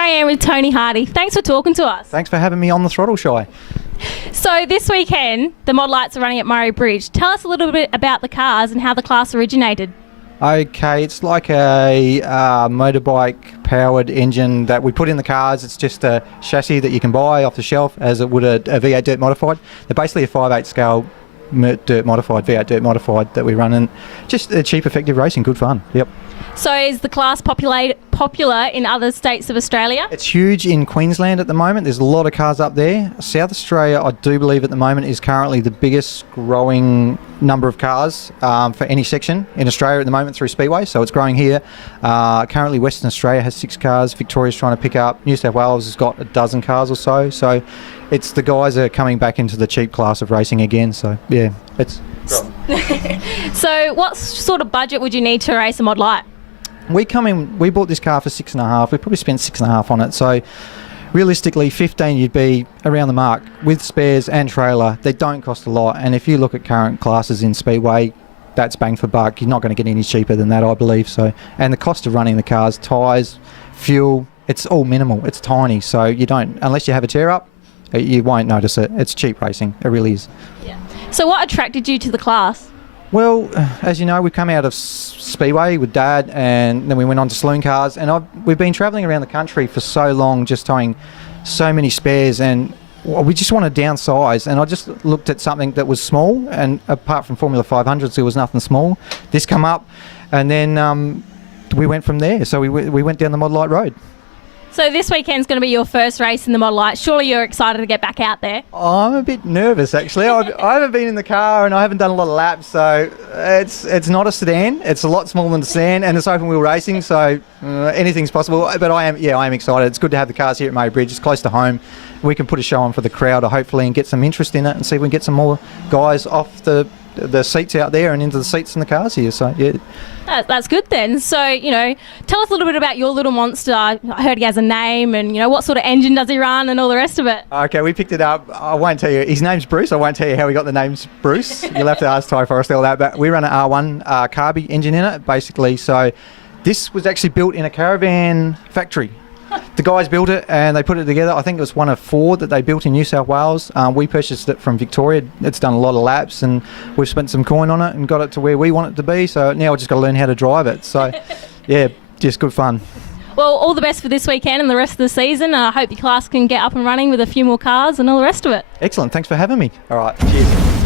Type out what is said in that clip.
I am with Tony Hardy. Thanks for talking to us. Thanks for having me on the Throttle Shy. So this weekend, the Modlites are running at Murray Bridge. Tell us a little bit about the cars and how the class originated. Okay, it's like a motorbike powered engine that we put in the cars. It's just a chassis that you can buy off the shelf as it would a V8 dirt modified. They're basically a 5/8 scale dirt modified, V8 dirt modified that we run, and just cheap, effective racing, good fun. Yep. So is the class popular in other states of Australia? It's huge in Queensland at the moment. There's a lot of cars up there. South Australia, I do believe at the moment, is currently the biggest growing number of cars for any section in Australia at the moment through Speedway. So it's growing here. Currently Western Australia has 6 cars. Victoria's trying to pick up. New South Wales has got a dozen cars or so. So it's the guys are coming back into the cheap class of racing again. So yeah, it's growing. So what sort of budget would you need to race a Mod Light? We bought this car for 6.5. We probably spent 6.5 on it. So realistically, 15 you'd be around the mark with spares and trailer. They don't cost a lot. And if you look at current classes in Speedway, that's bang for buck. You're not going to get any cheaper than that, I believe. So, and the cost of running the cars, tyres, fuel, it's all minimal. It's tiny. So you don't, unless you have a tear up, you won't notice it. It's cheap racing. It really is. Yeah. So what attracted you to the class? Well, as you know, we come out of Speedway with Dad, and then we went on to saloon cars, and we've been travelling around the country for so long, just towing so many spares, and we just want to downsize. And I just looked at something that was small, and apart from Formula 500s, there was nothing small. This come up, and then we went from there. So we went down the Modlite road. So this weekend's going to be your first race in the Mod Light. Surely you're excited to get back out there. I'm a bit nervous, actually. I haven't been in the car and I haven't done a lot of laps, so it's not a sedan. It's a lot smaller than a sedan, and it's open wheel racing, so anything's possible. But I am excited. It's good to have the cars here at Murray Bridge. It's close to home. We can put a show on for the crowd, hopefully, and get some interest in it, and see if we can get some more guys off the seats out there and into the seats in the cars here. So yeah. That's good then. So, tell us a little bit about your little monster. I heard he has a name, and, what sort of engine does he run and all the rest of it. Okay, we picked it up. I won't tell you. His name's Bruce. I won't tell you how we got the name's Bruce. You'll have to ask Ty Forrest all that. But we run an R1 carby engine in it, basically. So this was actually built in a caravan factory. The guys built it and they put it together. I think it was one of 4 that they built in New South Wales. We purchased it from Victoria. It's done a lot of laps, and we've spent some coin on it and got it to where we want it to be. So now we've just got to learn how to drive it. So yeah, just good fun. Well, all the best for this weekend and the rest of the season. I hope your class can get up and running with a few more cars and all the rest of it. Excellent. Thanks for having me. All right. Cheers.